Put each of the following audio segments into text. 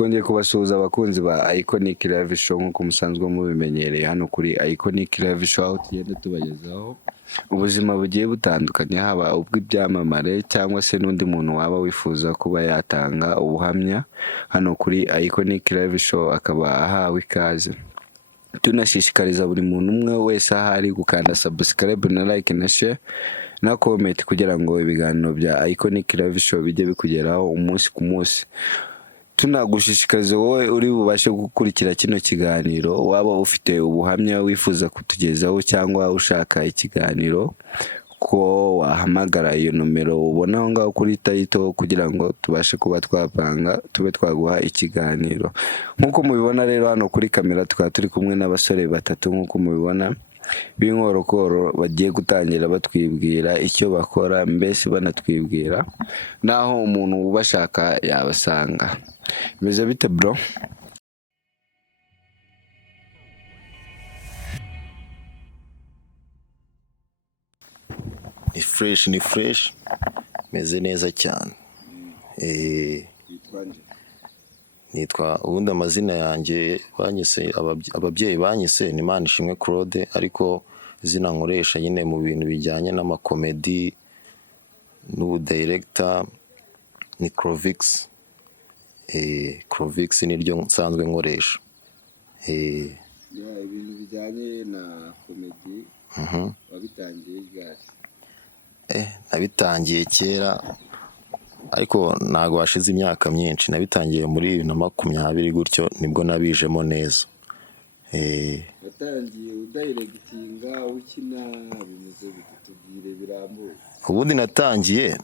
twongeye kubasuhuza abakunzi ba IKONIC LIVE SHOW nk'uko musanzwe mubimenyereye hano kuri IKONIC LIVE SHOW tugenda tubagezaho ubuzima bugiye butandukanye, haba ubw'ibyamamare cyangwa se n'undi muntu waba wifuza kuba yatanga ubuhamya hano kuri IKONIC LIVE SHOW akaba ahawe ikaze. Tunashishikariza buri muntu umwe wese ahari gukanda subscribe na like na share na comment kugira ngo ibiganiro bya IKONIC LIVE SHOW bijye bikugeraho umunsi ku munsi. Tunagushishikariza wowe uri bubashe gukurikira kino kiganiro, waba ufite ubuhamya wifuza kutugezaho cyangwa ushaka ikiganiro, ko wahamagara iyo numero ubona aho ngaho kuri title kugira ngo tubashe kuba twapanga tube twaguha ikiganiro. Nkuko mubibona rero hano kuri kamera tukaba turi kumwe n'abasore batatu nkuko mubibona b'inkorokoro bagiye gutangira batwibwira icyo bakora, mbese banatwibwira naho umuntu ubashaka yabasanga. Bimeze bite bro? Ni fresh meze neza cyane. Nitwa ubundi amazina yanjye banyise ababyeyi banyise ni Manishimwe Claude, ariko izina nkoresha nyine mu bintu bijyanye n'amakomedi n'ubu director ni Crovix. Crovix niryo nsanzwe nkoresha. Ibintu bijyanye na komedi wabitangiye ryari? Nabitangiye kera ariko ntago hashize imyaka myinshi, nabitangiye muri 2020 gutyo nibwo nabijemo neza. Watangiye udirectinga ukina bimeze bitubwire birambuye. Ubundi natangiye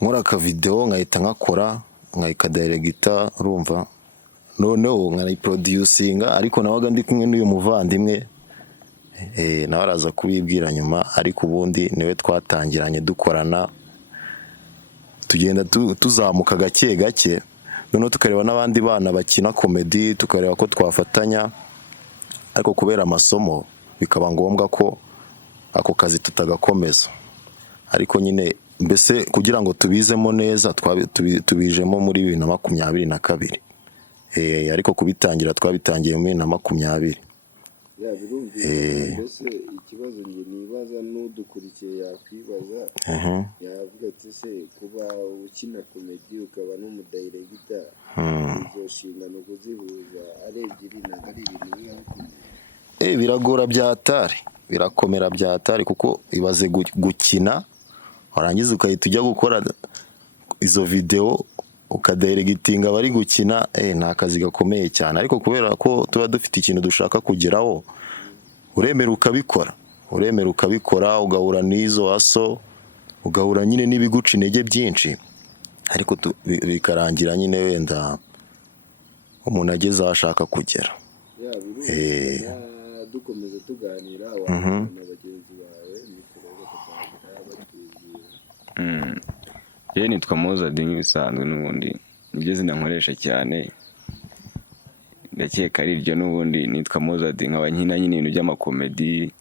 nkora ka video nkahita nkakora nkayikadirecta, urumva, noneho nkanayiproducinga, ariko nabaga ndi kumwe n'uyu muvandimwe nawe araza kubibwira nyuma, ariko ubundi niwe twatangiranye dukorana, tugenda tuzamuka gake gake, noneho tukareba n'abandi bana bakina komedi tukareba ko twafatanya, ariko kubera amasomo bikaba ngombwa ko ako kazi tutagakomeza. Ariko nyine mbese kugira ngo tubizemo neza tubijemo muri 2022. Ariko kubitangira twabitangiye muri 2020. Mbese ikibazo nge nibaza n'udukurikiye yakwibaza, yavuga ati se kuba ukina komedi ukaba n'umudirector izo nshingano kuzihuza ari ebyiri ntabwo ari ibintu bikomeye? Biragora byatari, birakomera byatari, kuko ibaze gukina warangiza ukahita ujya gukora izo video ukadirectinga bari gukina, nta kazi gakomeye cyane. Ariko kubera ko tuba dufite ikintu dushaka kugeraho, uremera ukabikora ugahura n'izo aso, ugahura nyine n'ibiguca intege byinshi, ariko bikarangira nyine wenda umuntu ageze aho ashaka kugera. Dukomeza tuganira na bagenzi bawe batubwira. Nitwa Mozadi nk'ibisanzwe, n'ubundi nibyo zina nkoresha cyane, ndakeka ari iryo. N'ubundi nitwa Mozadi nkaba nkina nyine ibintu by'amakomedi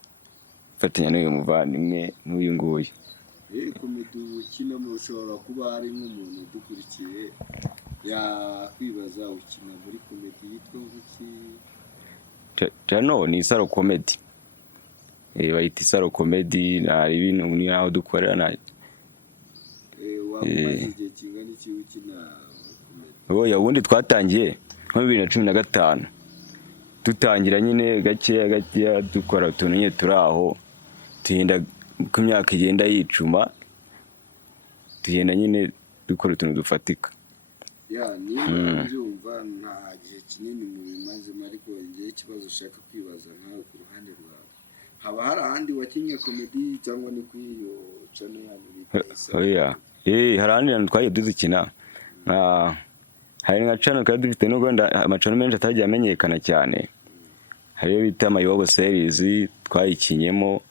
fatanya n'uyu muvandimwe n'uyu nguyu. Komedi ukinamo ushobora kuba hari nk'umuntu udukurikiye yakwibaza ukina muri komedi yitwa iki? Jano ni Isaro Comedy. Bayita Isaro Comedy, hari ibintu ni aho dukorera na igihe kingana iki ukina komedi? Ubundi twatangiye nko 2015 dutangira nyine gake dukora utuntu nyine turaho, tugenda ku myaka igenda yicuma, tugenda nyine dukora utuntu dufatika. Niba byumva nta gihe kinini mu bimazemo, ariko igihe ikibazo ushaka kwibaza nkawe ku ruhande rwawe, haba hari ahandi wakinnye komedi cyangwa ni kuri iyo channel yanyu bita? Hari ahandi hantu twagiye duzikina, hari nka channel kandi dufite n'ubwo amacano menshi atagiye amenyekana cyane, hariyo bita Niba series twayikinyemo,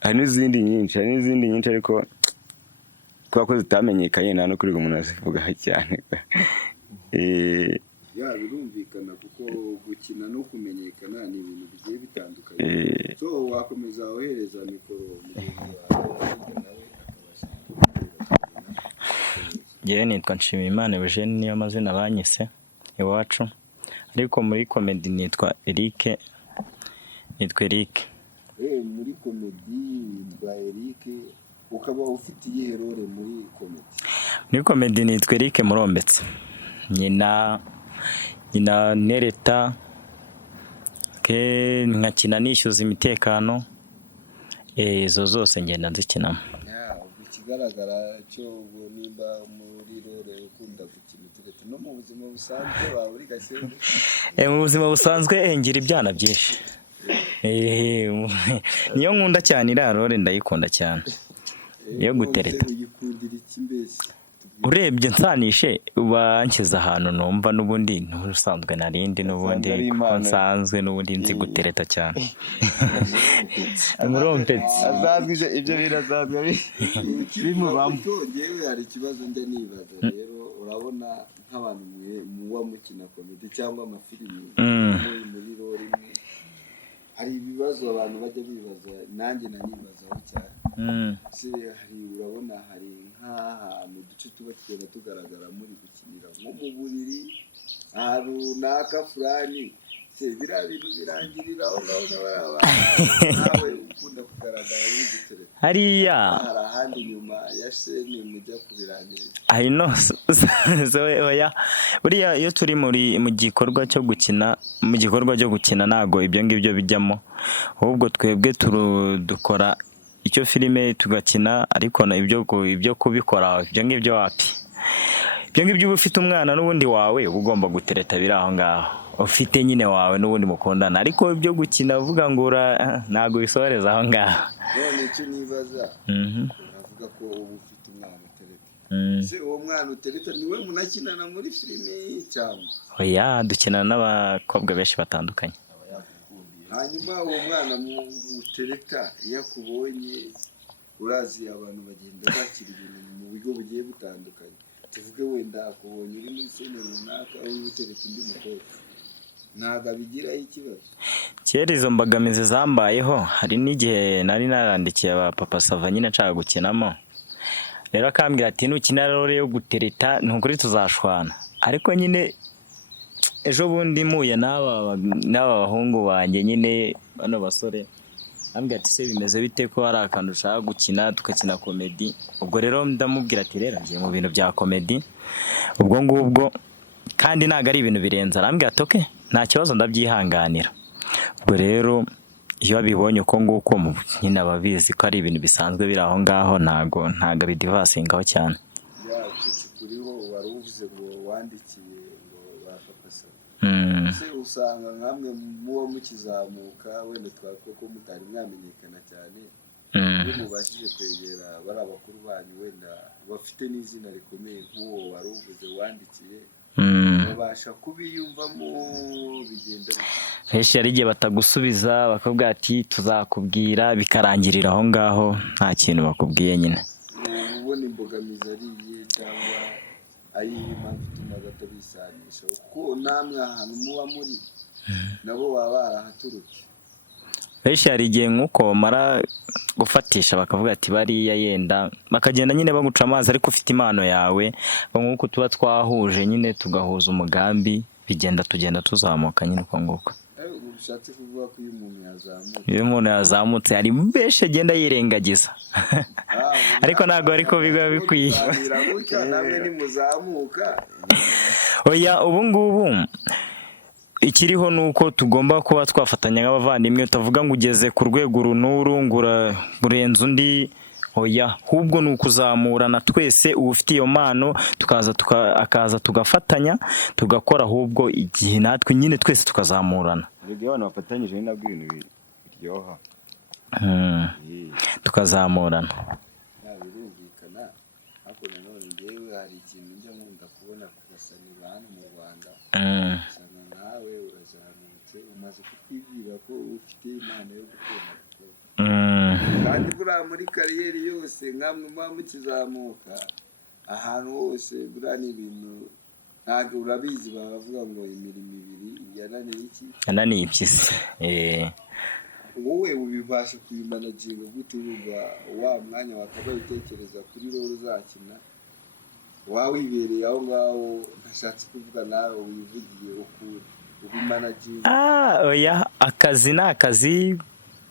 hari n'izindi nyinshi ariko twako zitamenyekanye nta no kuri umuntu azivuga cyane. Birumvikana kuko gukina no kumenyekana ni ibintu bigiye bitandukanye. So wakomeza wohereza mikoro mugenzi wawe nawe akabasha. Ngewe nitwa Nshimiyimana Eugene niyo mazina banyise iwacu, ariko muri comedy nitwa Eric. Muri comedy witwa Eric, ukaba ufite iyihe role muri comedy? Muri comedy nitwa Eric Murombetse, nyina nereta nkakina nishyuza imitekano, izo zose ngenda nzikinamo. Ikigaragara cyo nimba muri role ukunda gukina uturete no mu buzima busanzwe wawe uri gasembe. Mu buzima busanzwe ngira ibyana byinshi. Niyo nkunda cyane iriya role ndayikunda cyane yo gutereta. Urebye nsanishe bankiza ahantu numva n'ubundi n'ubusanzwe narindi n'ubundi nsanzwe n'ubundi nzi gutereta cyane. Murombetse azazwe ibyo birazazwe bimubamo. Ngewe hari ikibazo njya nibaza rero, urabona nk'abantu muba mukina comedy cyangwa amafilimi muri role imwe, hari ibibazo abantu bajya bibaza, nanjye nanibazaho cyane. Hari urabona hari nk'ahantu duce tuba tugenda tugaragara muri gukinira nko mu buriri ahantu runaka fulani, biriya bintu birangiriraho nawe ukunda kugaragara muri gutereta hariya, hari ahandi nyuma ya seni mujya kubirangirira. I know. Oya, buriya iyo turi mu gikorwa cyo gukina ntago ibyo ngibyo bijyamo, ahubwo twebwe dukora icyo filime tugakina, ariko ibyo kubikora ibyo ngibyo wapi. Ibyo ngibyo uba ufite umwana n'ubundi wawe uba ugomba gutereta biri aho ngaho, ufite nyine wawe n'ubundi mukundana, ariko ibyo gukina uvuga ngo ntago bisohoreza aho ngaho. None icyo nibaza, uravuga ko uba ufite umwana utereta. Se uwo mwana utereta niwe munakinana muri filime cyangwa? Oya, dukinana n'abakobwa benshi batandukanye. Hanyuma uwo mwana mutereta iyo akubonye, urazi abantu bagenda bakira ibintu mu bigo bugiye butandukanye, tuvuge wenda akubonye uri muri sene runaka uri gutereta undi mukobwa, ntabwo abigiraho ikibazo? Kera izo mbogamizi zambayeho, hari n'igihe nari narandikiye aba papa Sava nyine nshaka gukinamo, rero akambwira ati nukina role yo gutereta ntukuri tuzashwana. Ariko nyine ejo bundi muye n'aba bahungu banjye nyine bano basore, ambwira ati se bimeze bite ko hari akantu ushaka gukina tukakina comedy. Ubwo rero ndamubwira ati rero ngiye mu bintu bya comedy ubwo ngubwo, kandi ntago ari ibintu birenze. Arambwira ati okay, nta kibazo ndabyihanganira. Ubwo rero iyo abibonye uko nguko nyine ababizi ko ari ibintu bisanzwe biri aho ngaho, ntago bidivasingaho cyane. Kuriho wari uvuze ngo wandikiye ngo ba papa Sava, se usanga nkamwe muba mukizamuka, wenda twako ko mutari mwamenyekana cyane, iyo mubashije kwegera bari abakuru banyu wenda bafite n'izina rikomeye nk'uwo wari uvuze wandikiye, babasha kubiyumvamo bigenda henshi. Hari igihe batagusubiza bakabwira ati tuzakubwira, bikarangirira aho ngaho nta kintu bakubwiye nyine. Ubona imbogamizi ariye cyangwa ayihe mpamvu ituma batabisanisha, kuko namwe ahantu muba muri nabo baba barahaturutse. Henshi hari igihe nk'uko bamara gufatisha bakavuga ati bariya yenda, bakagenda nyine baguca amazi, ariko ufite impano yawe nk'uko tuba twahuje nyine tugahuza umugambi, tugenda tuzamuka nyine uko nguko. Ushatse kuvuga ko iyo umuntu yazamutse hari benshi agenda yirengagiza, ariko ntabwo ariko biba bikwiye. Namwe nimuzamuka. Oya, ubu ngubu ikiriho nuko tugomba kuba twafatanya nk'abavandimwe, utavuga ngo ugeze ku rwego runuru ngura burenze undi. Oya, ahubwo ni ukuzamurana twese, uba ufite iyo mpano akaza tugafatanya tugakora, ahubwo igihe natwe nyine twese tukazamurana. Iyo abantu bafatanyije ni nabwo ibintu biryoha, tukazamurana. Birumvikana. Ariko nanone ngewe hari ikintu njya nkunda kubona ku basani ba hano mu Rwanda, usanga nawe urazamutse, umaze kutwibwira ko ufite impano yo gukunda, kandi buriya muri kariyeri yose nkamwe muba mukizamuka ahantu hose, buriya ni ibintu ntabwo urabizi, baravuga ngo imirimo ibiri yananiye iki? Yananiye impyisi. Wowe ubibasha kuyimanaginga gute? Urumva wa mwanya wakabaye utekereza kuri role uzakina, wawibereye aho ngaho ntashatse kuvuga nawe wivugiye ukuri ubimanaginga. Oya, akazi ni akazi,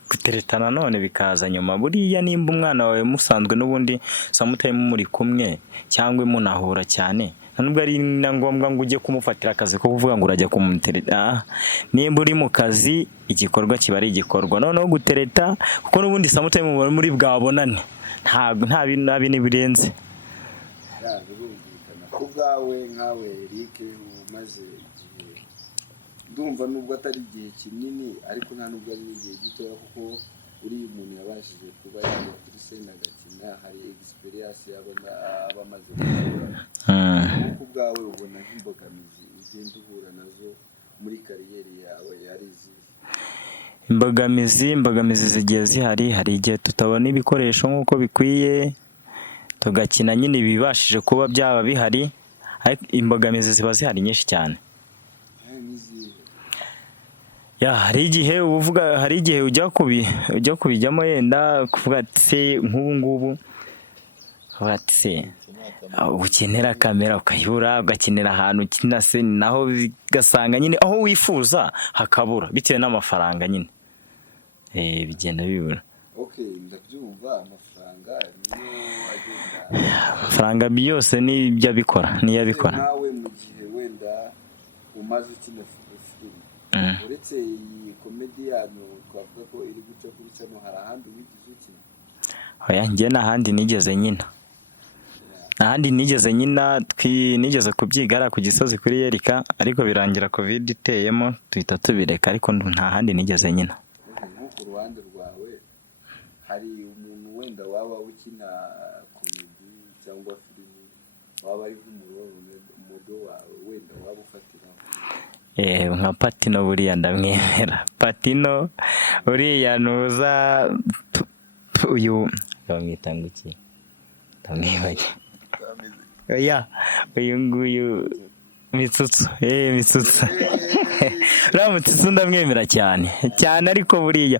gutereta nanone bikaza nyuma. Buriya nimba umwana wawe musanzwe n'ubundi samutayime muri kumwe cyangwa munahura cyane, nubwo ari na ngombwa ngo ujye kumufatira akazi ko kuvuga ngo urajya kumutereta. Nimba uri mu kazi, igikorwa kiba ari igikorwa. Noneho gutereta kuko n'ubundi samutayime muri bwabonane, nta bintu birenze. Birumvikana ko bwawe nkawe Eric umaze igihe, ndumva nubwo atari igihe kinini ariko nta nubwo ari n'igihe gitoya, kuko uri umuntu yabashije kuba yajya kuri scene agakina, hari experience aba amaze gukora. Kuko bwawe ubona nk'imbogamizi ugenda uhura nazo muri kariyeri yawe yari izihe? Imbogamizi zigiye zihari. Hari igihe tutabona ibikoresho nk'uko bikwiye, tugakina nyine ibibashije kuba byaba bihari, ariko imbogamizi ziba zihari nyinshi cyane. Hari igihe ujya kubijyamo yenda kuvuga ati nk'ubu ngubu ukenera kamera ukayibura, ugakenera ahantu ukina se naho bigasanga nyine aho wifuza hakabura bitewe n'amafaranga nyine. Bigenda bibura. Ndabyumva, amafaranga byose niyo abikora. Nawe mu gihe wenda umaze ukina filime, uretse iyi komedi yanyu twavuga ko iri guca kuri cyane, hari ahandi wigeze ukina? Oya, njye n'ahandi nigeze nyina. Nigeze kubyigara ku Gisozi kuri Yerika, ariko birangira covid iteyemo tuhita tubireka, ariko nta handi nigeze nyina. Nko ku ruhande rwawe hari umuntu wenda waba ukina komedi cyangwa filime waba ari nk'umudo wawe wenda waba ufatiraho? Nka Patino buriya ndamwemera. Patino buriya nuza uyu bamwita ngo iki? Ndamwibagiwe. Oya, uyu nguyu MITSUTSU. MITSUTSU. MITSUTSU ndamwemera cyane, ariko buriya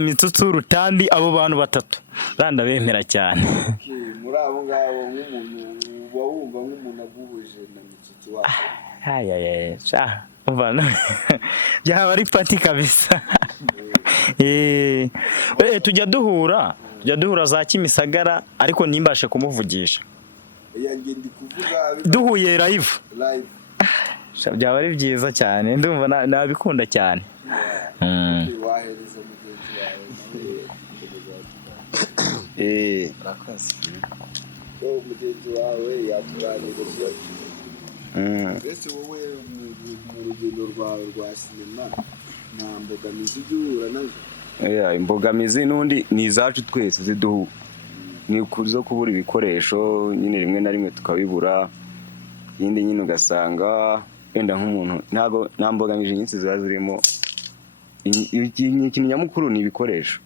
MITSUTSU, RUTAMBI, abo bantu batatu ndabemera cyane. Muri abo ngabo nk'umuntu uba wumva nk'umuntu aguhuje na MITSUTSU wawe? Byaba ari pati kabisa. Tujya duhura za Kimisagara, ariko nimbashe kumuvugisha. Duhuye live. Byaba ari byiza cyane, ndumva nabikunda cyane. Wahereza mugenzi wawe yaturangiza. Mbese wowe mu rugendo rwawe rwa sinema nta mbogamizi ujya uhura nazo? Imbogamizi n'undi ni izacu twese ziduhu, ni ukuri zo kubura ibikoresho nyine, rimwe na rimwe tukabibura. Yindi nyine ugasanga wenda nk'umuntu nta mbogamizi nyinshi ziba zirimo. Ikintu nyamukuru ni ibikoresho,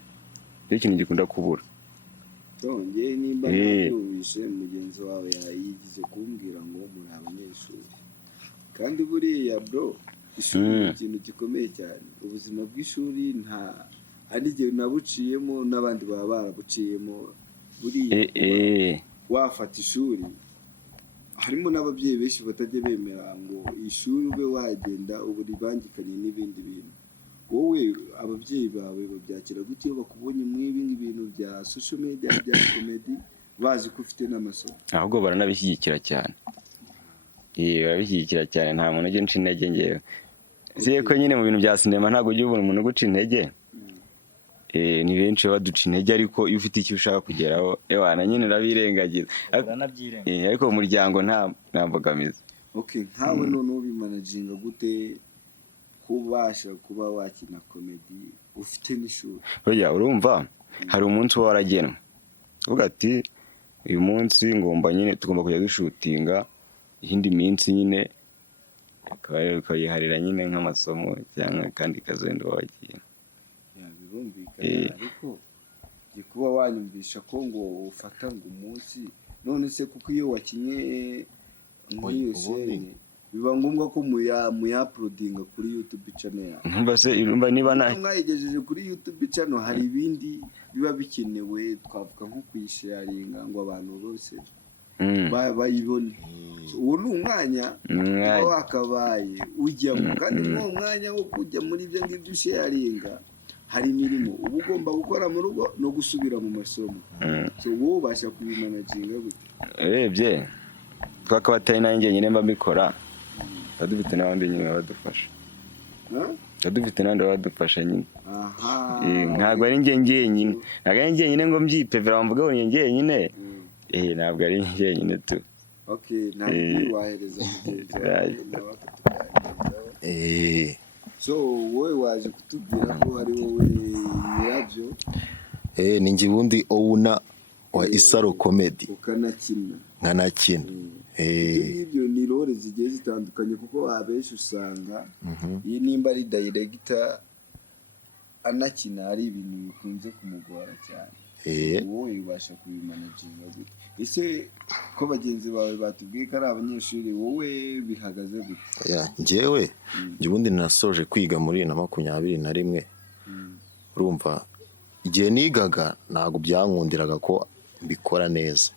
nicyo kintu gikunda kubura. Njye nimba nabyumvise mugenzi wawe yigize kumbwira ngo muri abanyeshuri, kandi buriya bro, ishuri ni ikintu gikomeye cyane. Ubuzima bw'ishuri hari igihe nabuciyemo n'abandi baba barabuciyemo. Buriya wafata ishuri, harimo n'ababyeyi benshi batajya bemera ngo ishuri ube wagenda ubu ribangikanye n'ibindi bintu. Wowe ababyeyi bawe babyakira gute iyo bakubonye muri ibi bintu bya social media bya comedy, bazi ko ufite n'amasomo? Ahubwo baranabishyigikira cyane. Barabishyigikira cyane, nta muntu ujya unca intege ngewe. Siye ko nyine mu bintu bya sinema ntabwo ujya ubona umuntu uguca intege. Ni benshi baduca intege, ariko iyo ufite icyo ushaka kugeraho na nyine urabirengagiza. Ariko mu muryango nta mbogamizi. Nkawe noneho ubimanaginga gute kubasha kuba wakina komedi ufite n'ishuri? Urumva hari umunsi uba waragenwe, uvuga ati uyu munsi tugomba kujya dushutinga, iyindi minsi nyine ukayiharira nyine nk'amasomo cyangwa kandi kazi wenda wagiye. Birumvikana, ariko kuba wanyumvisha ko ngo ufata ngo umunsi, none se kuko iyo wakinye nk'iyo serie biba ngombwa ko muyaplodinga kuri YouTube channel yawe? Niba mwayigejeje kuri YouTube channel, hari ibindi biba bikenewe, twavuga nko kuyisharinga ngo abantu bose bayibone. Uwo ni umwanya uba wakabaye ujyamo, kandi muri uwo mwanya wo kujya muri ibyo ngibyo usharinga hari imirimo uba ugomba gukora mu rugo no gusubira mu masomo. So wowe ubasha kubimanaginga gute? Urebye twakaba atari nanjye nyine mba mbikora, dufite n'abandi nyine badufasha, dufite n'abandi badufasha nyine. Ntabwo ari njye nyine, ntabwo ari njye nyine ngo mbyipevera bamvuga ngo njye nyine, ntabwo ari njye nyine tu. Okay, ntabwo wahereza mugenzi wawe nawe akatuganirizaho. So wowe waje kutubwira ko ari wowe nyirabyo. Ni njye ubundi owner wa Isaro Comedy. Ukanakina. Nkanakina. Ibyo ni role zigiye zitandukanye, kuko abenshi usanga iyi nimba ari director anakina ari ibintu bikunze kumugora cyane. Wowe ubasha kubimanaginga gute? Ese ko bagenzi bawe batubwiye ko ari abanyeshuri, wowe bihagaze gute? Njyewe ubundi nasoje kwiga muri 2021. Urumva igihe nigaga ntabwo byankundiraga ko mbikora neza,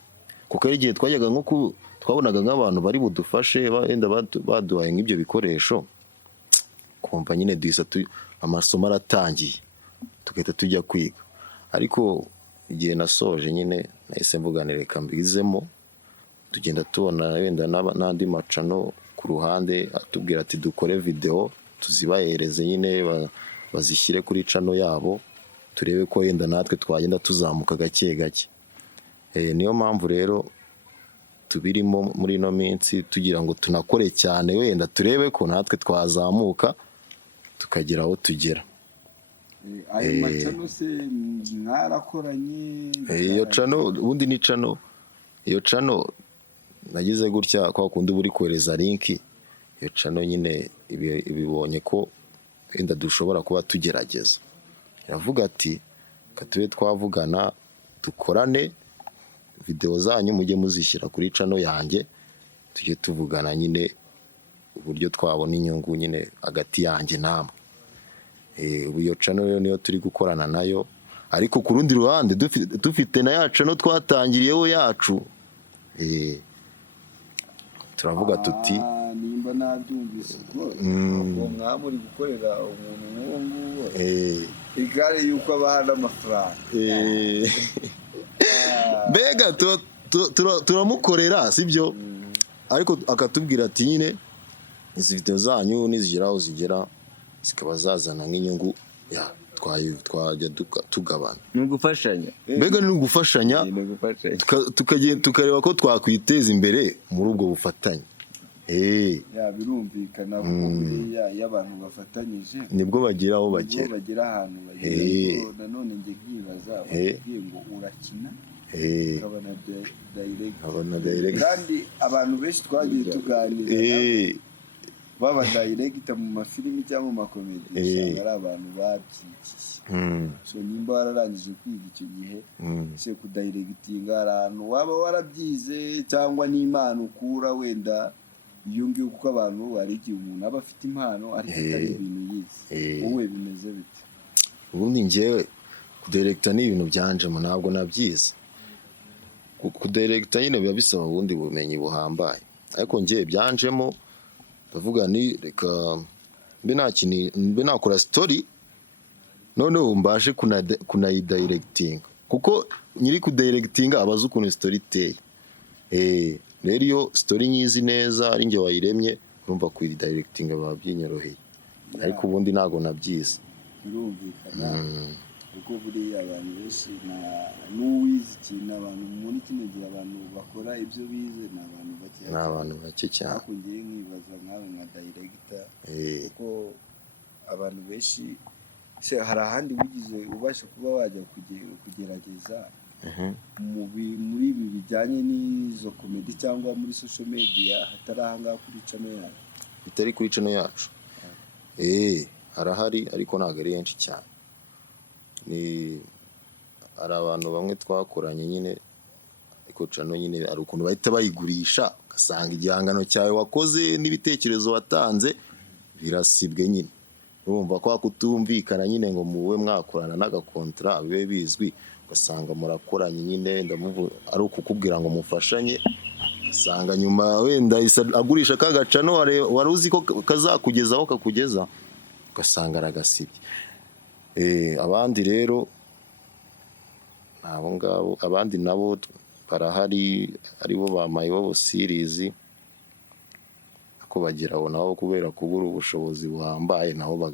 kuko ari igihe twajyaga nko twabonaga nk'abantu bari budufashe wenda baduhaye nk'ibyo bikoresho, kumva nyine duhisa amasomo aratangiye tugahita tujya kwiga. Ariko igihe nasoje nyine nahise mvuganira reka mbizemo, tugenda tubona wenda n'andi macano ku ruhande atubwira ati dukore video tuzibahereze nyine bazishyire kuri channel yabo, turebe ko wenda natwe twagenda tuzamuka gake gake. Niyo mpamvu rero tubirimo muri no minsi tugira ngo tunakore cyane, wenda turebe ko natwe twazamuka tukagera aho tugera. Ayo macano se mwarakoranye? Iyo channel ubundi ni channel, iyo channel nagize gutya kwa kundi buri kohereza link. Iyo channel nyine ibibonye ko wenda dushobora kuba tugerageza, iravuga ati katube twavugana dukorane video zanyu mujye muzishyira kuri channel yanjye, tujye tuvugana nyine uburyo twabona inyungu nyine hagati yanjye namwe. Iyo channel rero niyo turi gukorana nayo, ariko ku rundi ruhande dufite na ya channel twatangiriyeho yacu. Turavuga tuti nimba nabyumvise ngo mwamuri gukorera umuntu nk'uwo nguwo, igare yuko abahana amafaranga. Mbega turamukorera sibyo, ariko akatubwira ati nyine izi video zanyu nizigeraho zigera zikaba zazana nk'inyungu twajya tugabana. Ni ugufashanya. Mbega ni ugufashanya, tukareba ko twakwiteza imbere muri ubwo bufatanye. Birumvikana ko buriya iyo abantu bafatanyije nibwo bagira aho bagera, nibwo bagira ahantu bagera. Nanone njye nkibaza ugiye ngo urakina ukabona direct, kandi abantu benshi twagiye tuganira baba director mu mafilimi cyangwa mu makomedi, usanga ari abantu babyigiye. So nimba wararangije kwiga icyo gihe se kudirectinga ahantu waba warabyize cyangwa n'imana ukura wenda iyo ngiyo, kuko abantu hari igihe umuntu aba afite impano ariko atari ibintu yize. Wowe bimeze bite? Ubundi njyewe kudirector ni ibintu byanjemo, ntabwo nabyize. Kudirector nyine biba bisaba ubundi bumenyi buhambaye, ariko njye byanjemo ndavuga ni reka mbe nakora story noneho mbashe kunayidirectinga, kuko nyiri kudirectinga abaza ukuntu story iteye. Rero iyo story nyizi neza ari njye wayiremye, urumva kuyidirectinga biba byinyoroheye, ariko ubundi ntago nabyize. Birumvikana kuko buriya abantu benshi n'uwize ikintu, abantu muri kino gihe abantu bakora ibyo bize ni abantu bake cyane. Ariko ngiye nkibaza nkawe nka director, kuko abantu benshi hari ahandi wigize ubasha kuba wajya kugerageza muri ibi bijyanye n'izo comedy cyangwa muri social media hatari ahangaha kuri channel yacu? Bitari kuri channel yacu harahari, ariko ntabwo ari henshi cyane. Hari abantu bamwe twakoranye nyine, ariko channel nyine ari ukuntu bahita bayigurisha, ugasanga igihangano cyawe wakoze n'ibitekerezo watanze birasibwe nyine. Urumva ko kutumvikana nyine ngo muwe mwakorana n'agakontra bibe bizwi, ugasanga murakoranye nyine ari ukukubwira ngo mufashanye usanga nyuma wenda agurisha kagacano wari uzi ko kazakugezaho kakugeza ugasanga aragasibye. Abandi rero abo ngabo, abandi nabo barahari aribo bamaye bo series ako bageraho nabo kubera kubura ubushobozi buhambaye nabo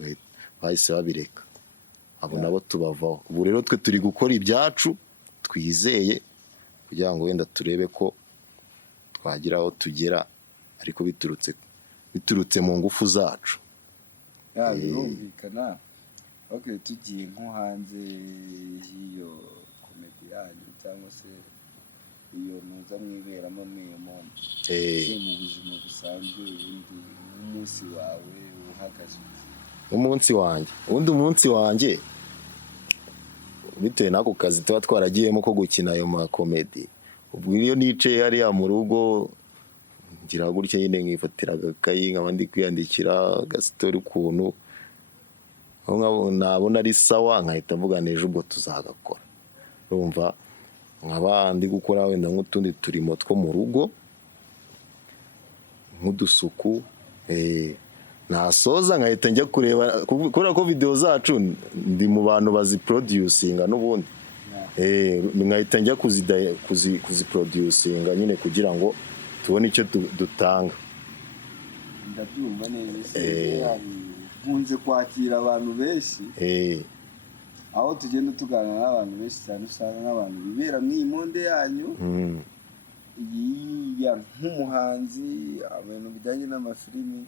bahise babireka, abo nabo tubavaho. Ubu rero twe turi gukora ibyacu twizeye kugira ngo wenda turebe ko twagira aho tugera, ariko biturutse mu ngufu zacu. Birumvikana. Okay, tugiye nko hanze y'iyo komedi yanyu cyangwa se iyo muza mwiberamo mwemo, mu buzima busanzwe ubundi umunsi wawe uhagaze umunsi wanjye bitewe n'ako kazi tuba twaragiyemo ko gukina ayo makomedi. Ubwo iyo nicaye hariya mu rugo ngira gutya nyine nkifatira agakayi nkaba ndi kwiyandikira agasitori ukuntu nabona ari sawa nkahita mvuga nejo ubwo tuzagakora. Urumva nkaba ndi gukora wenda nk'utundi turimo two mu rugo nk'udusuku, nasoza nkahita njya kureba kubera ko video zacu ndi mu bantu baziproducinga n'ubundi, nkahita njya kuziproducinga nyine kugira ngo tubone icyo dutanga. Ndabyumva neza. Nkunze kwakira abantu benshi, aho tugenda tuganira n'abantu benshi cyane, usanga nk'abantu bibera mw'iyi monde yanyu nk'umuhanzi, ibintu bijyanye n'amafilimi,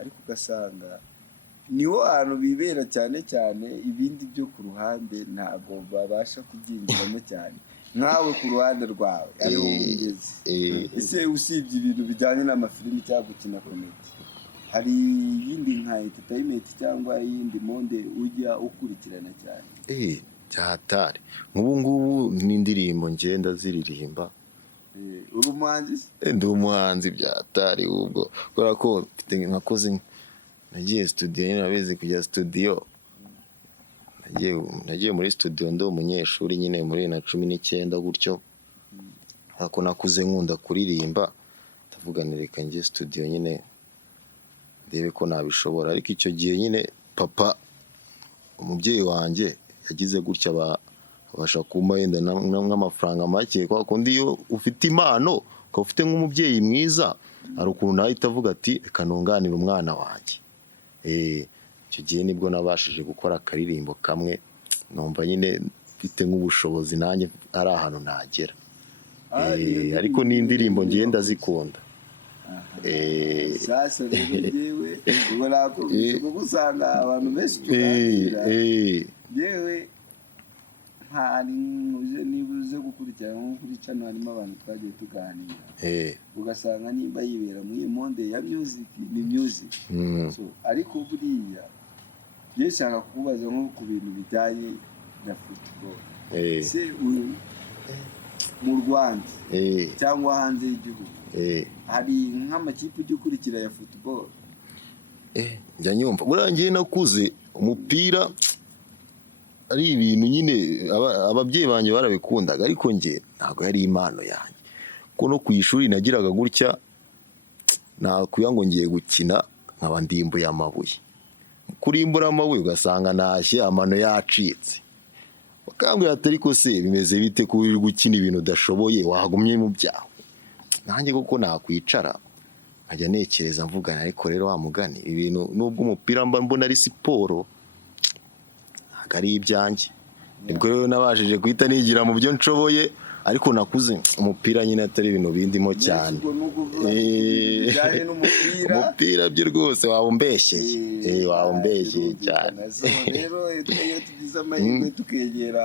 ariko ugasanga niho hantu bibera cyane cyane, ibindi byo ku ruhande ntabwo babasha kubyinjiramo cyane. Nkawe ku ruhande rwawe ariho ugeze, ese usibye ibintu bijyanye n'amafilimi cyangwa gukina komedi, hari yindi nka entertainment cyangwa yindi monde ujya ukurikirana cyane? Cyatari nk'ubu ngubu n'indirimbo ngenda ziririmba. Uri umuhanzi? Ndi umuhanzi byatari. Ubwo kubera ko nakoze nagiye studio, nyine nabizi kujya studio, nagiye muri studio ndi umunyeshuri nyine muri 2019 gutyo, ariko nakuze nkunda kuririmba ndavuga reka njye studio nyine ndebe ko nabishobora. Ariko icyo gihe nyine papa umubyeyi wanjye yagize gutya abasha kumpa yenda nk'amafaranga make, kwa kundi iyo ufite impano ukaba ufite nk'umubyeyi mwiza hari ukuntu nahita avuga ati reka nunganire umwana wanjye. Icyo gihe nibwo nabashije gukora akaririmbo kamwe, numva nyine mfite nk'ubushobozi nanjye ari ahantu nagera. Ariko n'indirimbo ngenda zikunda. Sasa rero yewe ubwo nakubise kuko usanga abantu benshi tuganira, yewe nibuze gukurikirana nko kuri channel harimo abantu twagiye tuganira, ugasanga nimba yibera muri monde ya music ni music. So ariko buriya yeshaka kubaza nko ku bintu bijyanye na football, se mu Rwanda cyangwa hanze y'igihugu hari nk'amakipe ujya ukurikira ya football? Njya nyumva burangiye nakuze umupira ari ibintu nyine ababyeyi banjye barabikundaga, ariko nge ntabwo yari impano yanjye. Ko no ku ishuri nagiraga gutya nakuya ngo ngiye gukina nkaba ndimbuye amabuye, kurimbura amabuye ugasanga nashye amano yacitse, bakambwira ati ariko se bimeze bite ko uri gukina ibintu udashoboye wagumye mu byawe? Nanjye koko nakwicara nkajya nekereza mvugana, ariko rero wa mugani ibintu nubwo umupira mba mbona ari siporo ntabwo ari ibyanjye. Nibwo rero nabashije guhita nigira mu byo nshoboye, ariko nakuze umupira nyine atari ibintu bindimo cyane. Umupira byo rwose wawumbeshyeye, wawumbeshyeye cyane. Rero iyo tugize amahirwe tukegera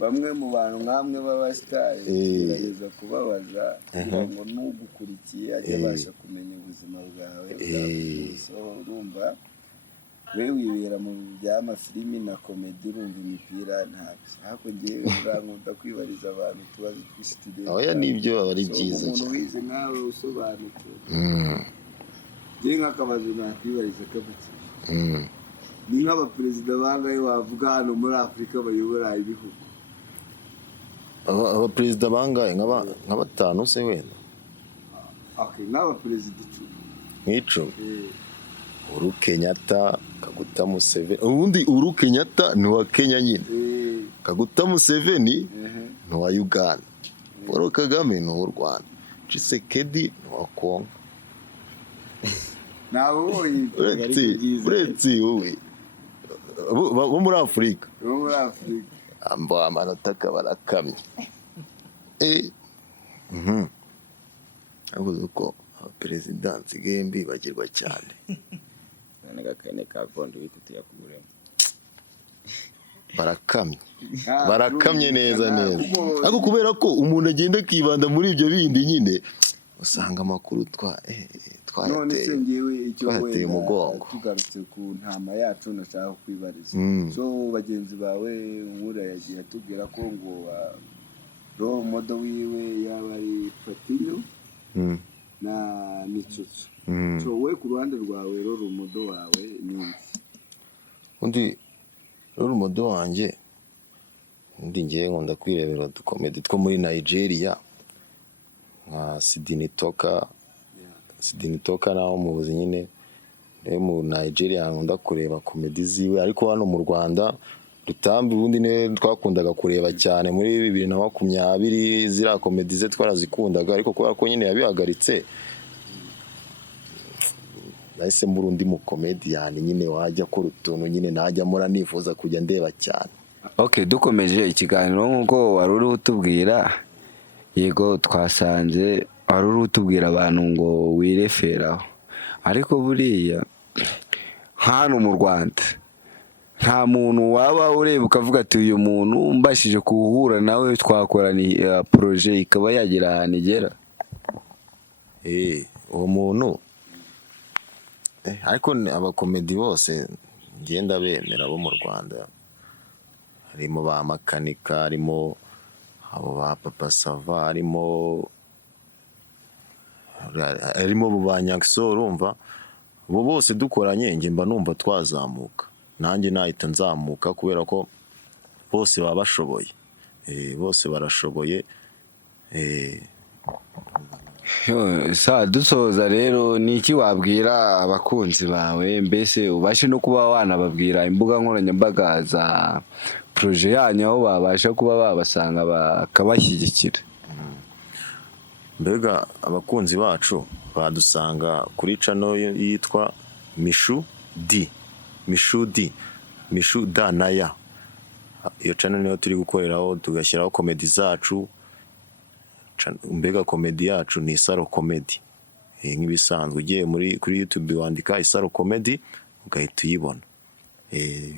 bamwe mu bantu nk'amwe b'abasitari, tugerageza kubabaza kugira ngo n'ugukurikiye ajye abasha kumenya ubuzima bwawe. Urumva we wibera mu by'amafilimi na komedi, urumva imipira ntabyo. Ariko ngewe urankunda kwibariza abantu tubazo tw'isitudiyo. Oya nibyo ari byiza cyane. Umuntu wize nkawe usobanutse, ngewe nk'akabazo nakwibariza kabuke, ni nk'abaperezida bangahe wavuga hano muri Afurika bayobora ibihugu? Abaperezida bangahe? Nka batanu se wenda? Okay, n'aba perezida 10 nk'icumi Uhuru Kenyatta, Kaguta Museveni. Ubundi Uhuru Kenyatta ni wa Kenya nyine. Kaguta Museveni ni wa Uganda. Paul Kagame ni wa Rwanda. Tshisekedi ni wa Kongo. nabo uretse wowe bo muri Afurika. Amba amanota kabarakamye. Avuze ko perezida nsigaye mbibagirwa cyane. N'agakane ka kondo bita tuyakuguremo. Barakamye neza. Ariko kubera ko umuntu agenda akibanda muri ibyo bindi nyine usanga amakuru none se ngewe icyo twateye umugongo. Tugarutse ku ntama yacu nashaka kwibariza. So bagenzi bawe nkura yagiye atubwira ko ngo role model wiwe yaba ari Patinyo na MITSUTSU. So we ku ruhande rwawe role model wawe ni undi role model wanjye ngiye nkunda kwirebera dukomedi two muri Nigeria nka Sidini Toka naho mubuzi nyine mu Nigeria nkunda kureba komedi ziwe, ariko hano mu Rwanda Rutambi ubundi ne twakundaga kureba cyane muri 2020 zira komedi ze twarazikundaga, ariko kubera ko nyine yabihagaritse nahise mbura undi mu comedian nyine wajya ko rutuntu nyine najya mura nifuza kujya ndeba cyane. Okay, dukomeje ikiganiro nkuko wari uri utubwira, yego twasanze wari uri utubwira abantu ngo wireferaho, ariko buriya hano mu Rwanda nta muntu waba ureba ukavuga ati uyu muntu mbashije kuhura nawe twakorana projet ikaba yagira ahantu igera. Uwo muntu ariko abakomedi bose ngenda bemera bo mu Rwanda, harimo ba makanika, harimo abo ba Papa Sava, harimo ba Nyakso, urumva bo bose dukoranye nge mba numva twazamuka, nanjye nahita nzamuka kubera ko bose baba bashoboye. Bose barashoboye. Dusoza rero ni iki wabwira abakunzi bawe, mbese ubashe no kuba wanababwira imbuga nkoranyambaga za projet yanyu aho babasha kuba babasanga bakabashyigikira? Mbega abakunzi bacu badusanga kuri channel yitwa Mishu Da Naya. Iyo channel niyo turi gukoreraho tugashyiraho komedi zacu. Mbega komedi yacu ni Isaro Comedy. Nk'ibisanzwe ugiye kuri YouTube wandika Isaro Comedy ugahita uyibona.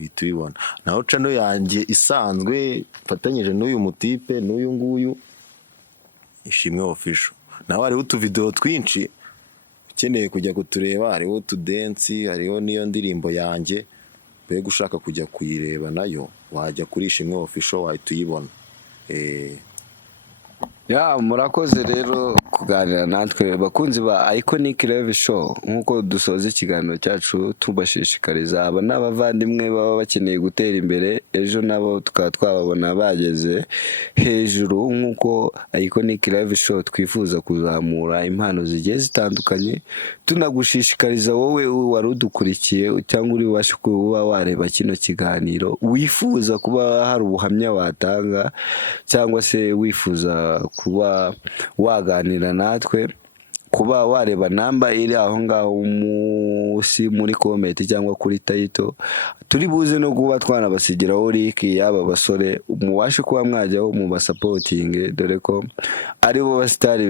Bitubibona. Naho channel yanjye isanzwe fatanyije n'uyu mutipe n'uyu nguyu Ishimwe Official. Naho hariho utuvideo twinshi ukeneye kujya kutureba, hariho utudensi, hariho niyo ndirimbo yanjye. Mbega ushaka kujya kuyireba nayo wajya kuri Ishimwe Official wahita uyibona. Murakoze rero kuganira natwe bakunzi ba IKONIC LIVE SHOW. Nkuko dusoza ikiganiro cyacu tubashishikariza aba n'abavandimwe baba bakeneye gutera imbere, ejo nabo tukaba twababona bageze hejuru. Nkuko IKONIC LIVE SHOW twifuza kuzamura impano zigiye zitandukanye, tunagushishikariza wowe wari udukurikiye cyangwa uri washe kuba wareba kino kiganiro, wifuza kuba hari ubuhamya watanga cyangwa se wifuza kuba waganira natwe, kuba wareba namba iri aho ngaho munsi muri comment cyangwa kuri title, turi buze no kuba twanabasigiraho link y'aba basore mubashe kuba mwajyaho mu basupporting, dore ko ari bo basitari